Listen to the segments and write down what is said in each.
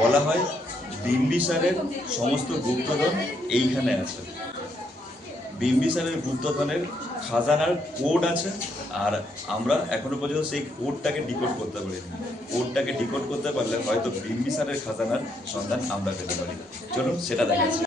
বলা হয় বিম্বিসারের সমস্ত গুপ্তধন এইখানে আছে। বিম্বিসারের গুপ্তধনের খাজানার কোড আছে, আর আমরা এখনো পর্যন্ত সেই কোডটাকে ডিকোড করতে পারিনি। কোডটাকে ডিকোড করতে পারলে হয়তো বিম্বিসারের খাজানার সন্ধান আমরা পেতে পারি। চলুন সেটা দেখাচ্ছি।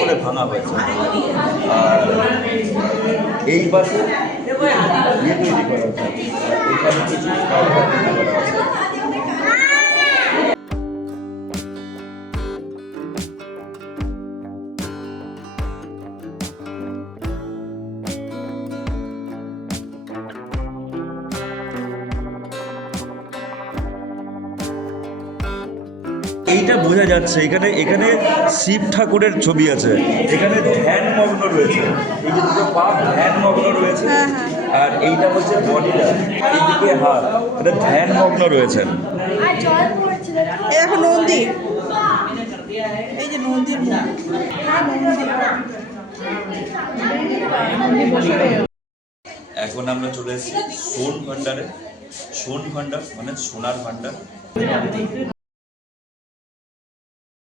করে ভাঙা হয়েছে, আর এই পাশে তৈরি করা হচ্ছে, এখানে কিছু করা আছে। এইটা বোঝা যাচ্ছে, এখানে এখানে শিব ঠাকুরের ছবি আছে, এখানে ধ্যান মগ্ন রয়েছে, এই যে দুটো পা ধ্যান মগ্ন রয়েছে, আর এইটা হচ্ছে বডিটা, এইদিকে হাত, এটা ধ্যান মগ্ন রয়েছেন। এখন নন্দী, এই যে নন্দীর এখন আমরা চলে এসেছি সোন ভান্ডারে। সোন ভান্ডার মানে সোনার ভান্ডার।